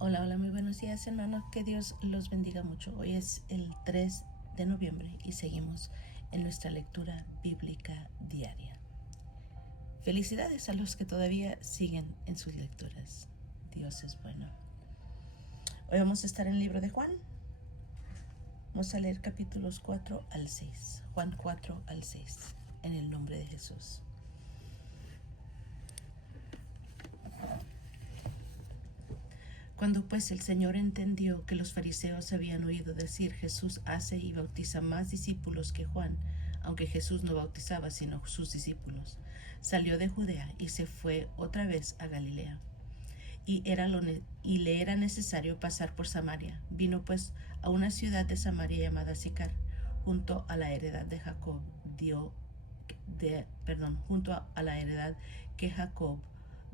Hola, hola, muy buenos días, hermanos. Que Dios los bendiga mucho. Hoy es el 3 de noviembre y seguimos en nuestra lectura bíblica diaria. Felicidades a los que todavía siguen en sus lecturas. Dios es bueno. Hoy vamos a estar en el libro de Juan. Vamos a leer capítulos 4 al 6. Juan 4 al 6, en el nombre de Jesús. Cuando pues el Señor entendió que los fariseos habían oído decir: Jesús hace y bautiza más discípulos que Juan, aunque Jesús no bautizaba sino sus discípulos, salió de Judea y se fue otra vez a Galilea. Y le era necesario pasar por Samaria. Vino pues a una ciudad de Samaria llamada Sicar, junto a la heredad de Jacob, junto a la heredad que Jacob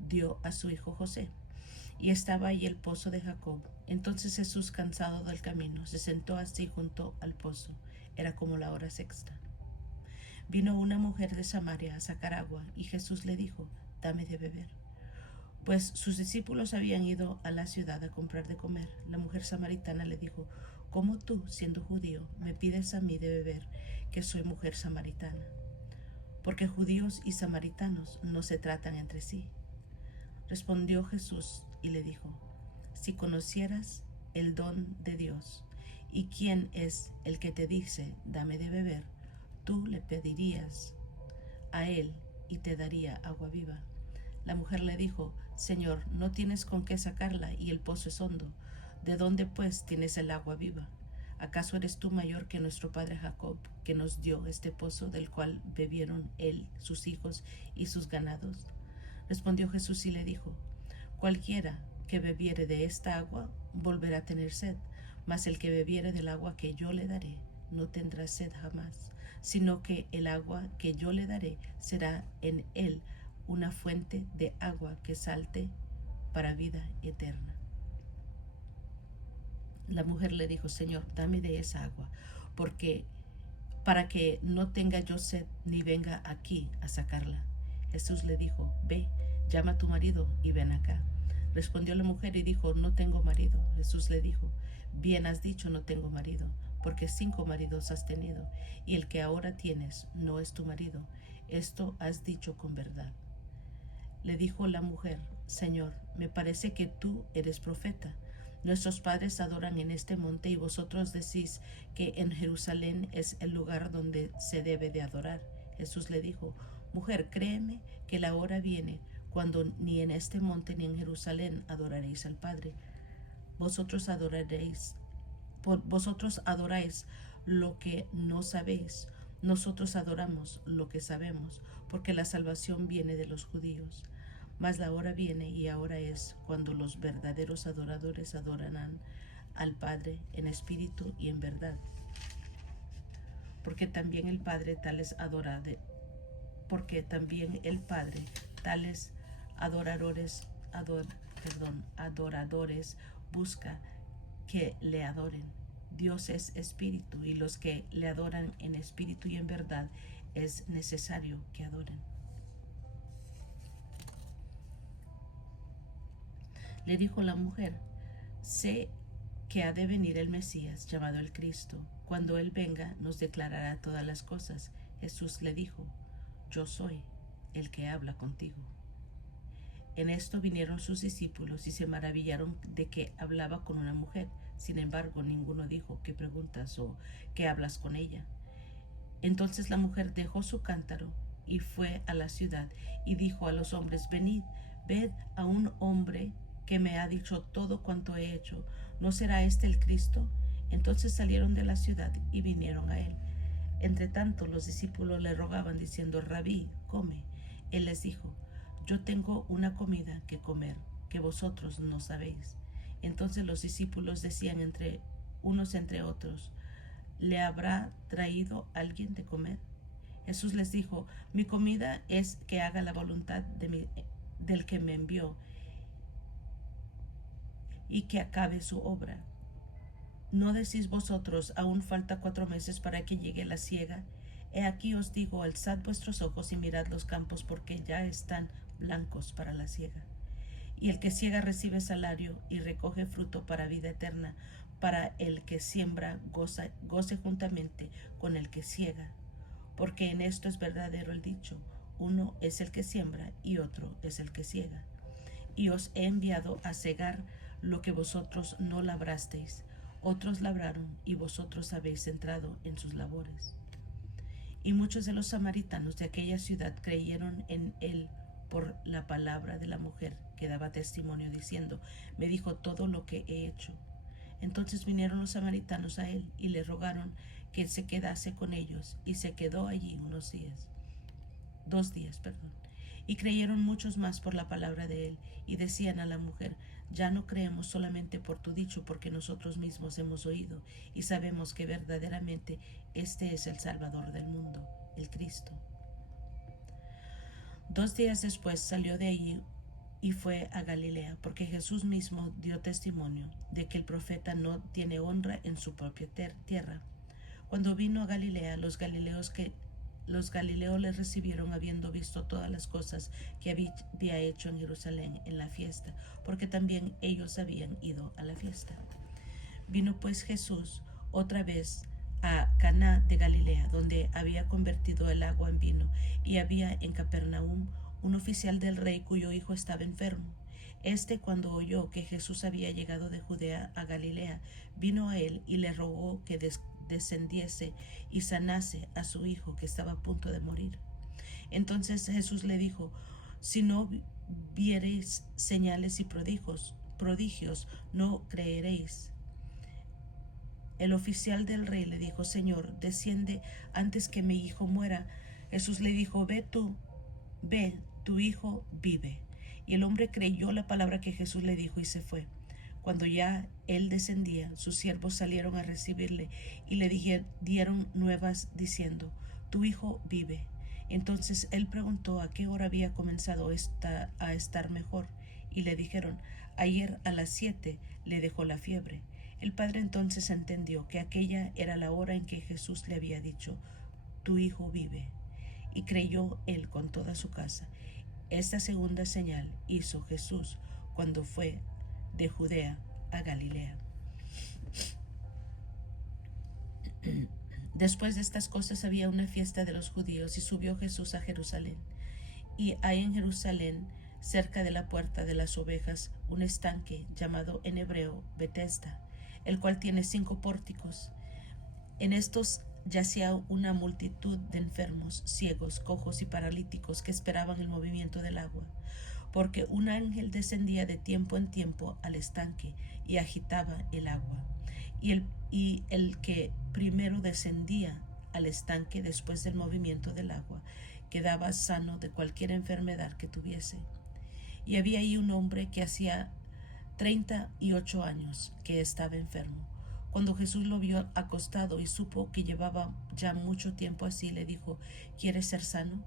dio a su hijo José. Y estaba allí el pozo de Jacob. Entonces Jesús, cansado del camino, se sentó así junto al pozo. Era como la hora sexta. Vino una mujer de Samaria a sacar agua, y Jesús le dijo: dame de beber. Pues sus discípulos habían ido a la ciudad a comprar de comer. La mujer samaritana le dijo: ¿cómo tú, siendo judío, me pides a mí de beber, que soy mujer samaritana? Porque judíos y samaritanos no se tratan entre sí. Respondió Jesús y le dijo: si conocieras el don de Dios y quién es el que te dice dame de beber, tú le pedirías a él y te daría agua viva. La mujer le dijo: Señor, no tienes con qué sacarla y el pozo es hondo. ¿De dónde pues tienes el agua viva? ¿Acaso eres tú mayor que nuestro padre Jacob, que nos dio este pozo, del cual bebieron él, sus hijos y sus ganados? Respondió Jesús y le dijo: cualquiera que bebiere de esta agua volverá a tener sed, mas el que bebiere del agua que yo le daré no tendrá sed jamás, sino que el agua que yo le daré será en él una fuente de agua que salte para vida eterna. La mujer le dijo: Señor, dame de esa agua, porque para que no tenga yo sed ni venga aquí a sacarla. Jesús le dijo: ve, llama a tu marido y ven acá. Respondió la mujer y dijo: no tengo marido. Jesús le dijo: bien has dicho, no tengo marido, porque 5 maridos has tenido, y el que ahora tienes no es tu marido. Esto has dicho con verdad. Le dijo la mujer: Señor, me parece que tú eres profeta. Nuestros padres adoran en este monte y vosotros decís que en Jerusalén es el lugar donde se debe de adorar. Jesús le dijo: mujer, créeme que la hora viene cuando ni en este monte ni en Jerusalén adoraréis al Padre. Vosotros adoráis lo que no sabéis. Nosotros adoramos lo que sabemos, porque la salvación viene de los judíos. Mas la hora viene, y ahora es, cuando los verdaderos adoradores adorarán al Padre en espíritu y en verdad. Porque también el Padre tales adoradores busca que le adoren. Dios es espíritu, y los que le adoran en espíritu y en verdad es necesario que adoren. Le dijo la mujer: sé que ha de venir el Mesías, llamado el Cristo. Cuando Él venga, nos declarará todas las cosas. Jesús le dijo: yo soy el que habla contigo. En esto vinieron sus discípulos y se maravillaron de que hablaba con una mujer. Sin embargo, ninguno dijo: ¿qué preguntas? O ¿qué hablas con ella? Entonces la mujer dejó su cántaro y fue a la ciudad y dijo a los hombres: venid, ved a un hombre que me ha dicho todo cuanto he hecho. ¿No será este el Cristo? Entonces salieron de la ciudad y vinieron a él. Entre tanto, los discípulos le rogaban diciendo: Rabí, come. Él les dijo: yo tengo una comida que comer que vosotros no sabéis. Entonces los discípulos decían entre otros: ¿le habrá traído alguien de comer? Jesús les dijo: mi comida es que haga la voluntad del que me envió y que acabe su obra. ¿No decís vosotros: aún falta 4 meses para que llegue la siega? He aquí os digo: alzad vuestros ojos y mirad los campos, porque ya están blancos para la siega. Y el que siega recibe salario y recoge fruto para vida eterna, para el que siembra goce juntamente con el que siega. Porque en esto es verdadero el dicho: uno es el que siembra y otro es el que siega. Y os he enviado a cegar lo que vosotros no labrasteis. Otros labraron y vosotros habéis entrado en sus labores. Y muchos de los samaritanos de aquella ciudad creyeron en él por la palabra de la mujer que daba testimonio diciendo: me dijo todo lo que he hecho. Entonces vinieron los samaritanos a él y le rogaron que se quedase con ellos, y se quedó allí 2 días. Y creyeron muchos más por la palabra de él, y decían a la mujer: ya no creemos solamente por tu dicho, porque nosotros mismos hemos oído y sabemos que verdaderamente este es el Salvador del mundo, el Cristo. 2 días después salió de allí y fue a Galilea, porque Jesús mismo dio testimonio de que el profeta no tiene honra en su propia tierra. Cuando vino a Galilea, los galileos le recibieron, habiendo visto todas las cosas que había hecho en Jerusalén en la fiesta, porque también ellos habían ido a la fiesta. Vino pues Jesús otra vez a Caná de Galilea, donde había convertido el agua en vino, y había en Capernaum un oficial del rey cuyo hijo estaba enfermo. Cuando oyó que Jesús había llegado de Judea a Galilea, vino a él y le rogó que descendiese y sanase a su hijo, que estaba a punto de morir. Entonces Jesús le dijo: si no viereis señales y prodigios, no creeréis. El oficial del rey le dijo: Señor, desciende antes que mi hijo muera. Jesús le dijo: ve, tu hijo vive. Y el hombre creyó la palabra que Jesús le dijo y se fue. Cuando ya él descendía, sus siervos salieron a recibirle y le dieron nuevas diciendo: tu hijo vive. Entonces él preguntó a qué hora había comenzado a estar mejor, y le dijeron: ayer a las 7 le dejó la fiebre. El padre entonces entendió que aquella era la hora en que Jesús le había dicho: tu hijo vive. Y creyó él con toda su casa. Esta segunda señal hizo Jesús cuando fue de Judea a Galilea. Después de estas cosas había una fiesta de los judíos, y subió Jesús a Jerusalén. Y hay en Jerusalén, cerca de la puerta de las ovejas, un estanque llamado en hebreo Betesda, el cual tiene 5 pórticos. En estos yacía una multitud de enfermos, ciegos, cojos y paralíticos que esperaban el movimiento del agua, porque un ángel descendía de tiempo en tiempo al estanque y agitaba el agua. Y el que primero descendía al estanque después del movimiento del agua quedaba sano de cualquier enfermedad que tuviese. Y había ahí un hombre que hacía 38 años que estaba enfermo. Cuando Jesús lo vio acostado y supo que llevaba ya mucho tiempo así, le dijo: ¿quieres ser sano?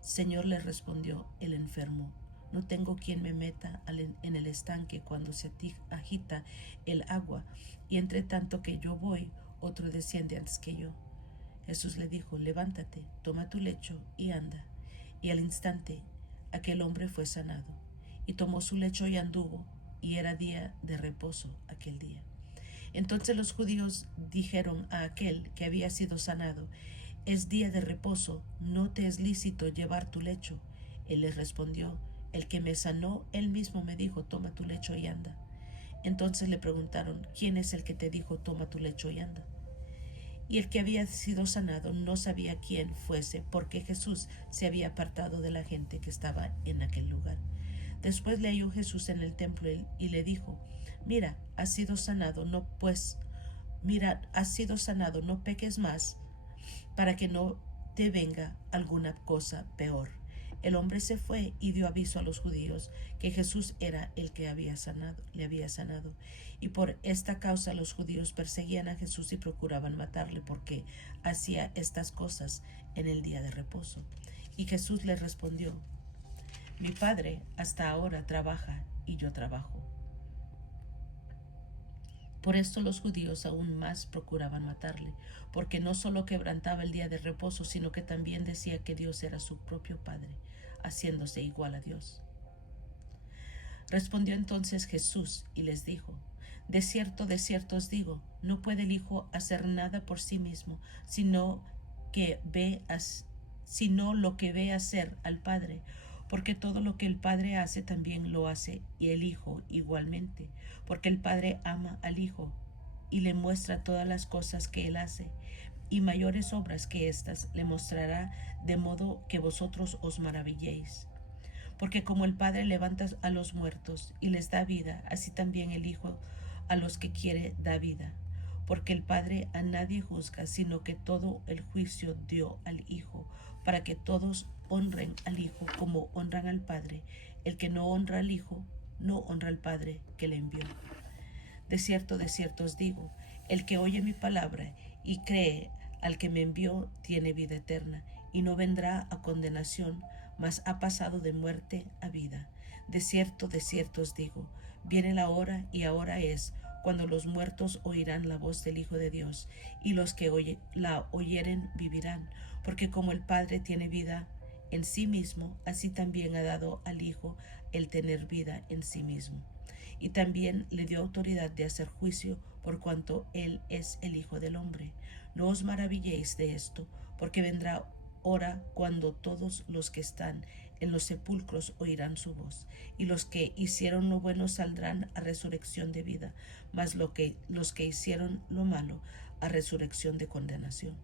Señor, le respondió el enfermo, no tengo quien me meta en el estanque cuando se agita el agua, y entre tanto que yo voy, otro desciende antes que yo. Jesús le dijo: levántate, toma tu lecho y anda. Y al instante aquel hombre fue sanado, y tomó su lecho y anduvo, y era día de reposo aquel día. Entonces los judíos dijeron a aquel que había sido sanado: es día de reposo, no te es lícito llevar tu lecho. Él les respondió: el que me sanó, él mismo me dijo: toma tu lecho y anda. Entonces le preguntaron: ¿quién es el que te dijo: toma tu lecho y anda? Y el que había sido sanado no sabía quién fuese, porque Jesús se había apartado de la gente que estaba en aquel lugar. Después le halló Jesús en el templo y le dijo: mira, has sido sanado, no peques más, para que no te venga alguna cosa peor. El hombre se fue y dio aviso a los judíos que Jesús era el que le había sanado. Y por esta causa los judíos perseguían a Jesús y procuraban matarle, porque hacía estas cosas en el día de reposo. Y Jesús les respondió: mi Padre hasta ahora trabaja y yo trabajo. Por esto los judíos aún más procuraban matarle, porque no solo quebrantaba el día de reposo, sino que también decía que Dios era su propio Padre, haciéndose igual a Dios. Respondió entonces Jesús y les dijo: de cierto os digo, no puede el Hijo hacer nada por sí mismo, sino lo que ve hacer al Padre, porque todo lo que el Padre hace también lo hace y el Hijo igualmente, porque el Padre ama al Hijo y le muestra todas las cosas que él hace, y mayores obras que éstas le mostrará, de modo que vosotros os maravilléis. Porque como el Padre levanta a los muertos y les da vida, así también el Hijo a los que quiere da vida. Porque el Padre a nadie juzga, sino que todo el juicio dio al Hijo, para que todos honren al Hijo como honran al Padre. El que no honra al Hijo, no honra al Padre que le envió. De cierto os digo, el que oye mi palabra y cree al que me envió tiene vida eterna, y no vendrá a condenación, mas ha pasado de muerte a vida. De cierto os digo, viene la hora, y ahora es, cuando los muertos oirán la voz del Hijo de Dios, y los que la oyeren vivirán, porque como el Padre tiene vida en sí mismo, así también ha dado al Hijo el tener vida en sí mismo. Y también le dio autoridad de hacer juicio, por cuanto él es el Hijo del Hombre. No os maravilléis de esto, porque vendrá hora cuando todos los que están en los sepulcros oirán su voz, y los que hicieron lo bueno saldrán a resurrección de vida, mas los que hicieron lo malo a resurrección de condenación.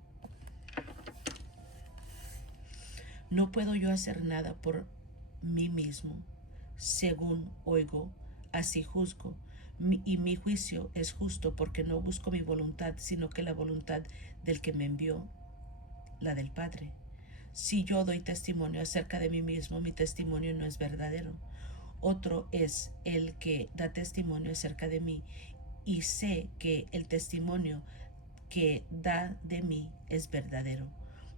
No puedo yo hacer nada por mí mismo. Según oigo, así juzgo, y mi juicio es justo, porque no busco mi voluntad, sino que la voluntad del que me envió, la del Padre. Si yo doy testimonio acerca de mí mismo, mi testimonio no es verdadero. Otro es el que da testimonio acerca de mí, y sé que el testimonio que da de mí es verdadero.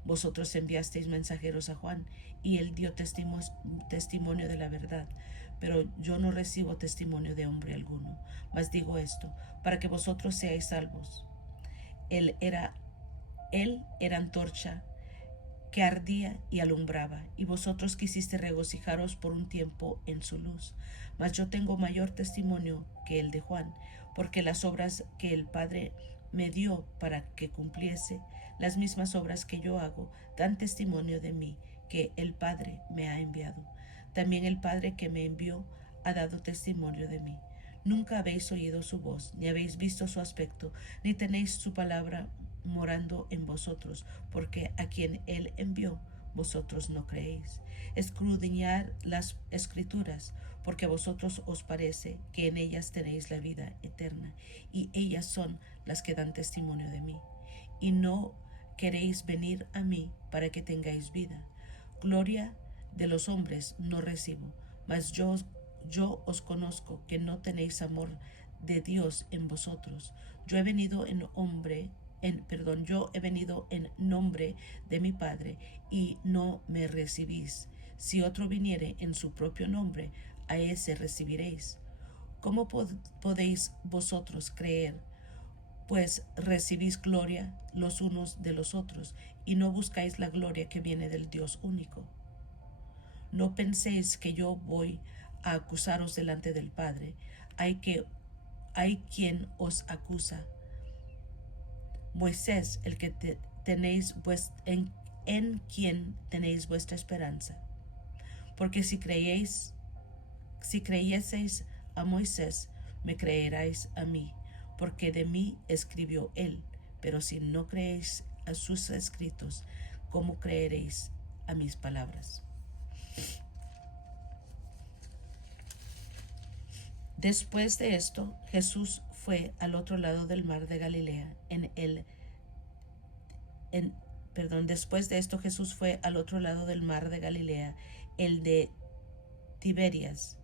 Vosotros enviasteis mensajeros a Juan, y él dio testimonio de la verdad, pero yo no recibo testimonio de hombre alguno, mas digo esto, para que vosotros seáis salvos. Él era antorcha que ardía y alumbraba, y vosotros quisiste regocijaros por un tiempo en su luz. Mas yo tengo mayor testimonio que el de Juan, porque las obras que el Padre me dio para que cumpliese, las mismas obras que yo hago, dan testimonio de mí, que el Padre me ha enviado. También el Padre que me envió ha dado testimonio de mí. Nunca habéis oído su voz, ni habéis visto su aspecto, ni tenéis su palabra morando en vosotros, porque a quien él envió, vosotros no creéis. Escudriñad las Escrituras, porque a vosotros os parece que en ellas tenéis la vida eterna, y ellas son las que dan testimonio de mí. Y no queréis venir a mí para que tengáis vida. Gloria de los hombres no recibo, mas yo os conozco que no tenéis amor de Dios en vosotros. Yo he venido en nombre de mi Padre, y no me recibís. Si otro viniere en su propio nombre, a ese recibiréis. ¿Cómo podéis vosotros creer, pues recibís gloria los unos de los otros, y no buscáis la gloria que viene del Dios único? No penséis que yo voy a acusaros delante del Padre. Hay quien os acusa, Moisés, el que en quien tenéis vuestra esperanza. Porque si creyeseis a Moisés, me creeráis a mí, porque de mí escribió él. Pero si no creéis a sus escritos, ¿cómo creeréis a mis palabras? Después de esto, Jesús fue al otro lado del mar de Galilea, después de esto Jesús fue al otro lado del mar de Galilea, el de Tiberias,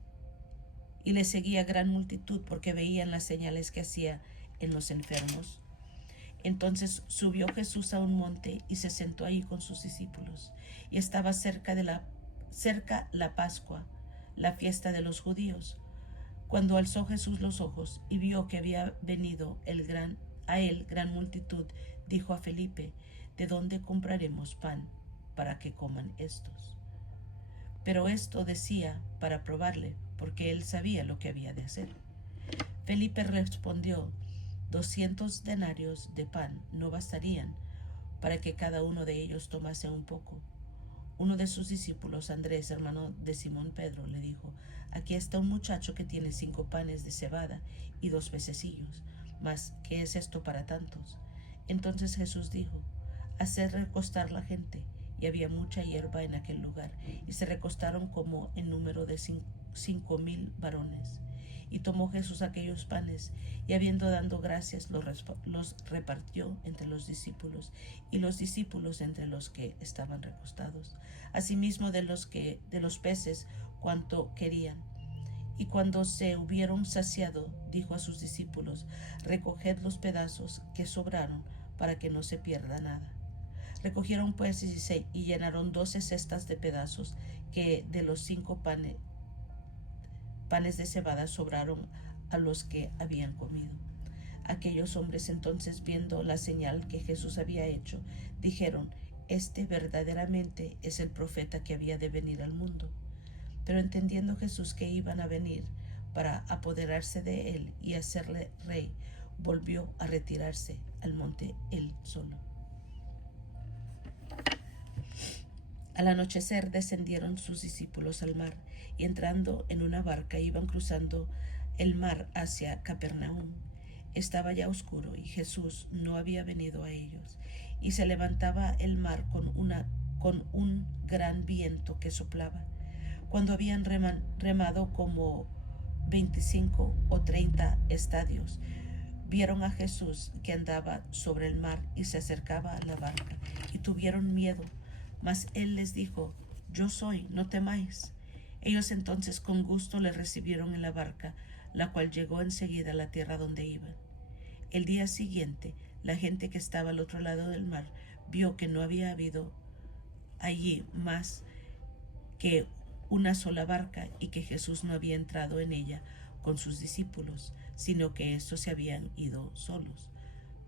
y le seguía gran multitud porque veían las señales que hacía en los enfermos. Entonces subió Jesús a un monte y se sentó allí con sus discípulos, y estaba cerca la Pascua, la fiesta de los judíos. Cuando alzó Jesús los ojos y vio que había venido a él gran multitud, dijo a Felipe: ¿de dónde compraremos pan para que coman estos? Pero esto decía para probarle, porque él sabía lo que había de hacer. Felipe respondió: 200 denarios de pan no bastarían para que cada uno de ellos tomase un poco. Uno de sus discípulos, Andrés, hermano de Simón Pedro, le dijo: aquí está un muchacho que tiene 5 panes de cebada y 2 pececillos, mas ¿qué es esto para tantos? Entonces Jesús dijo: haced recostar la gente. Y había mucha hierba en aquel lugar, y se recostaron como en número de 5,000 varones. Y tomó Jesús aquellos panes, y habiendo dado gracias, los repartió entre los discípulos, y los discípulos entre los que estaban recostados. Asimismo de los peces, cuanto querían. Y cuando se hubieron saciado, dijo a sus discípulos: recoged los pedazos que sobraron, para que no se pierda nada. Recogieron pues y llenaron 12 cestas de pedazos que de los 5 panes de cebada sobraron a los que habían comido. Aquellos hombres entonces, viendo la señal que Jesús había hecho, dijeron: este verdaderamente es el profeta que había de venir al mundo. Pero entendiendo Jesús que iban a venir para apoderarse de él y hacerle rey, volvió a retirarse al monte él solo. Al anochecer descendieron sus discípulos al mar, y entrando en una barca iban cruzando el mar hacia Capernaum. Estaba ya oscuro y Jesús no había venido a ellos, y se levantaba el mar con un gran viento que soplaba. Cuando habían remado como 25 o 30 estadios, vieron a Jesús que andaba sobre el mar y se acercaba a la barca, y tuvieron miedo. Mas él les dijo: yo soy, no temáis. Ellos entonces con gusto le recibieron en la barca, la cual llegó enseguida a la tierra donde iban. El día siguiente, la gente que estaba al otro lado del mar vio que no había habido allí más que una sola barca, y que Jesús no había entrado en ella con sus discípulos, sino que estos se habían ido solos.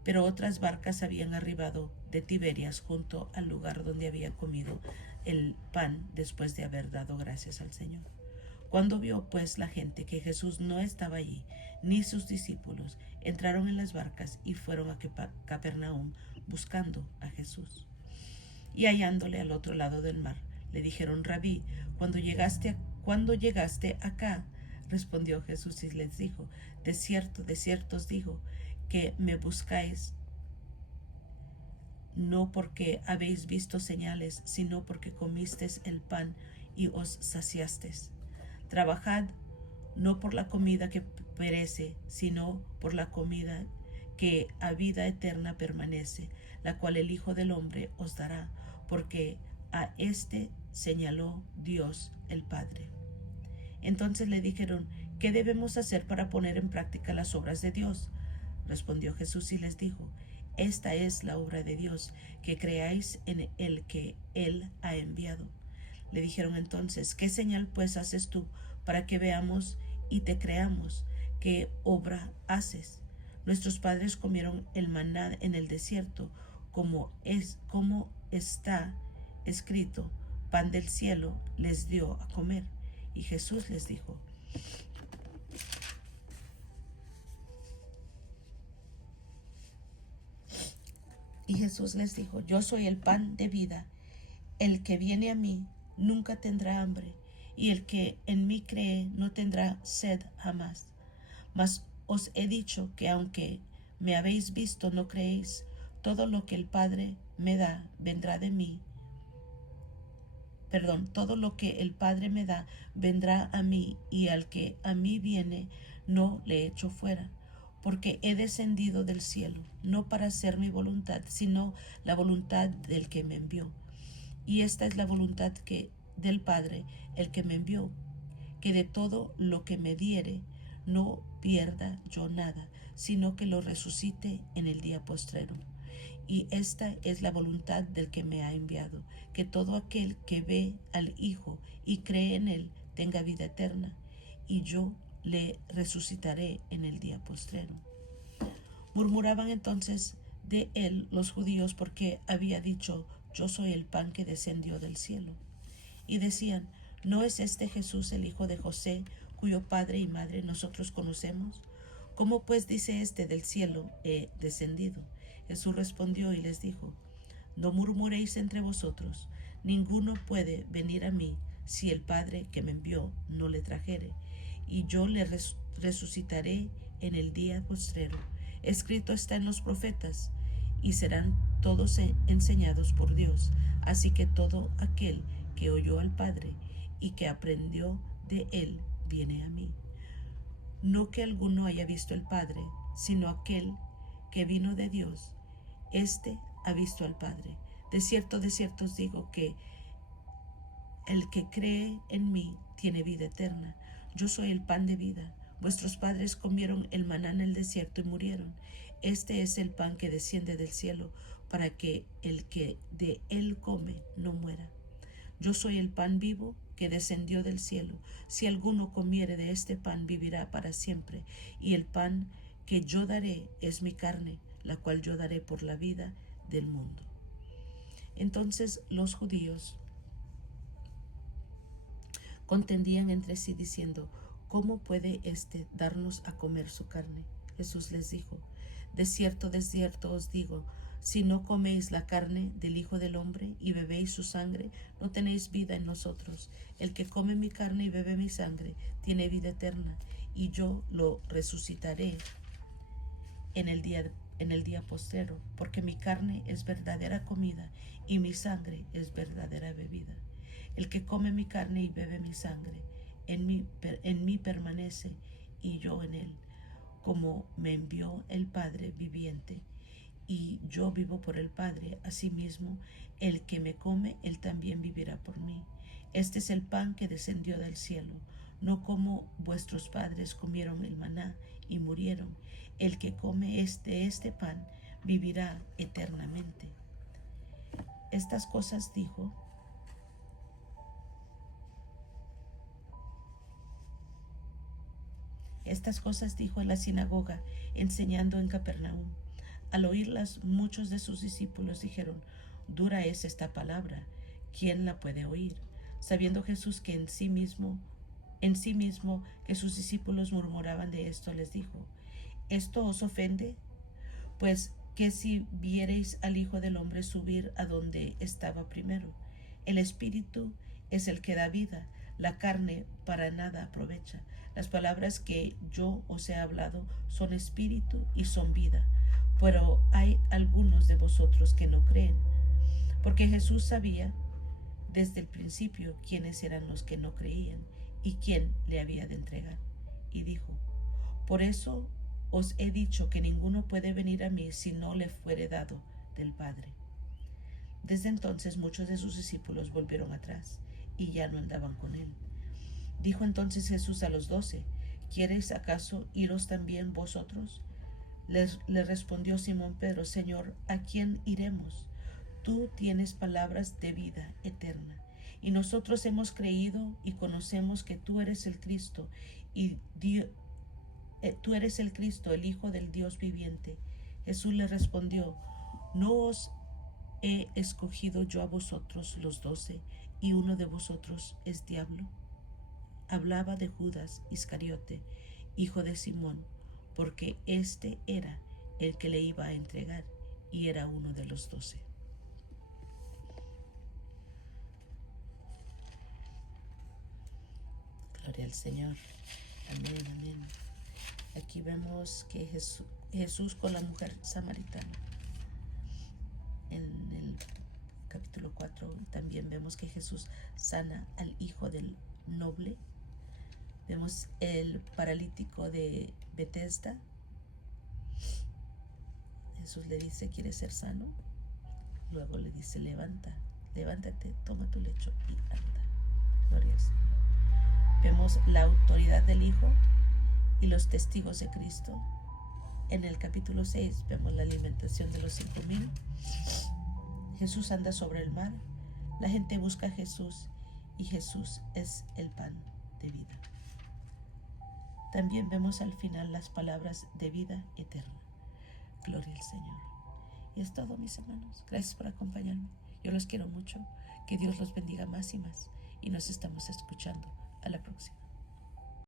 Pero otras barcas habían arribado de Tiberias junto al lugar donde había comido el pan después de haber dado gracias al Señor. Cuando vio pues la gente que Jesús no estaba allí, ni sus discípulos, entraron en las barcas y fueron a Capernaum buscando a Jesús. Y hallándole al otro lado del mar, le dijeron: Rabí, ¿cuándo llegaste acá? Respondió Jesús y les dijo: de cierto os digo, que me buscáis no porque habéis visto señales, sino porque comisteis el pan y os saciasteis. Trabajad no por la comida que perece, sino por la comida que a vida eterna permanece, la cual el Hijo del Hombre os dará, porque a éste señaló Dios el Padre. Entonces le dijeron: ¿qué debemos hacer para poner en práctica las obras de Dios? Respondió Jesús y les dijo: esta es la obra de Dios, que creáis en el que Él ha enviado. Le dijeron entonces: ¿qué señal pues haces tú para que veamos y te creamos? ¿Qué obra haces? Nuestros padres comieron el maná en el desierto, como está escrito: pan del cielo les dio a comer. Y Jesús les dijo: yo soy el pan de vida. El que viene a mí nunca tendrá hambre, y el que en mí cree no tendrá sed jamás. Mas os he dicho que aunque me habéis visto, no creéis. Todo lo que el Padre me da vendrá de mí. Todo lo que el Padre me da vendrá a mí, y al que a mí viene no le echo fuera. Porque he descendido del cielo, no para hacer mi voluntad, sino la voluntad del que me envió. Y esta es la voluntad del Padre, el que me envió, que de todo lo que me diere, no pierda yo nada, sino que lo resucite en el día postrero. Y esta es la voluntad del que me ha enviado, que todo aquel que ve al Hijo y cree en él tenga vida eterna, y yo le resucitaré en el día postrero. Murmuraban entonces de él los judíos, porque había dicho: yo soy el pan que descendió del cielo. Y decían: ¿no es este Jesús el hijo de José, cuyo padre y madre nosotros conocemos? ¿Cómo pues dice este del cielo he descendido? Jesús respondió y les dijo: no murmuréis entre vosotros, ninguno puede venir a mí si el Padre que me envió no le trajere, y yo le resucitaré en el día postrero. Escrito está en los profetas, y serán todos enseñados por Dios. Así que todo aquel que oyó al Padre y que aprendió de él viene a mí. No que alguno haya visto al Padre, sino aquel que vino de Dios, éste ha visto al Padre. De cierto os digo que el que cree en mí tiene vida eterna. Yo soy el pan de vida. Vuestros padres comieron el maná en el desierto y murieron. Este es el pan que desciende del cielo, para que el que de él come no muera. Yo soy el pan vivo que descendió del cielo. Si alguno comiere de este pan, vivirá para siempre. Y el pan que yo daré es mi carne, la cual yo daré por la vida del mundo. Entonces los judíos contendían entre sí diciendo: ¿cómo puede éste darnos a comer su carne? Jesús les dijo: de cierto os digo, si no coméis la carne del Hijo del Hombre y bebéis su sangre, no tenéis vida en nosotros. El que come mi carne y bebe mi sangre tiene vida eterna, y yo lo resucitaré en el día postrero, porque mi carne es verdadera comida y mi sangre es verdadera bebida. El que come mi carne y bebe mi sangre, en mí permanece y yo en él, como me envió el Padre viviente, y yo vivo por el Padre. Asimismo, el que me come, él también vivirá por mí. Este es el pan que descendió del cielo, no como vuestros padres comieron el maná y murieron. El que come este pan vivirá eternamente. Estas cosas dijo en la sinagoga, enseñando en Capernaum. Al oírlas, muchos de sus discípulos dijeron: dura es esta palabra, ¿quién la puede oír? Sabiendo Jesús que en sí mismo que sus discípulos murmuraban de esto, les dijo: ¿esto os ofende? Pues que si viereis al Hijo del Hombre subir a donde estaba primero. El Espíritu es el que da vida, la carne para nada aprovecha. Las palabras que yo os he hablado son espíritu y son vida. Pero hay algunos de vosotros que no creen. Porque Jesús sabía desde el principio quiénes eran los que no creían y quién le había de entregar. Y dijo: por eso os he dicho que ninguno puede venir a mí si no le fuere dado del Padre. Desde entonces muchos de sus discípulos volvieron atrás y ya no andaban con él. Dijo entonces Jesús a los 12: ¿quiereis acaso iros también vosotros? Le respondió Simón Pedro: Señor, ¿a quién iremos? Tú tienes palabras de vida eterna, y nosotros hemos creído y conocemos que tú eres el Cristo, tú eres el Cristo, el Hijo del Dios viviente. Jesús le respondió: ¿no os he escogido yo a vosotros los 12, y uno de vosotros es diablo? Hablaba de Judas Iscariote, hijo de Simón, porque este era el que le iba a entregar y era uno de los 12. Gloria al Señor. Amén, amén. Aquí vemos que Jesús con la mujer samaritana. En el capítulo 4 también vemos que Jesús sana al hijo del noble. Vemos el paralítico de Betesda. Jesús le dice: ¿quieres ser sano? Luego le dice: levántate, toma tu lecho y anda. Gloria al Señor. Vemos la autoridad del Hijo y los testigos de Cristo. En el capítulo 6 vemos la alimentación de los 5,000. Jesús anda sobre el mar. La gente busca a Jesús y Jesús es el pan de vida. También vemos al final las palabras de vida eterna. Gloria al Señor. Y es todo, mis hermanos. Gracias por acompañarme. Yo los quiero mucho. Que Dios los bendiga más y más. Y nos estamos escuchando. A la próxima.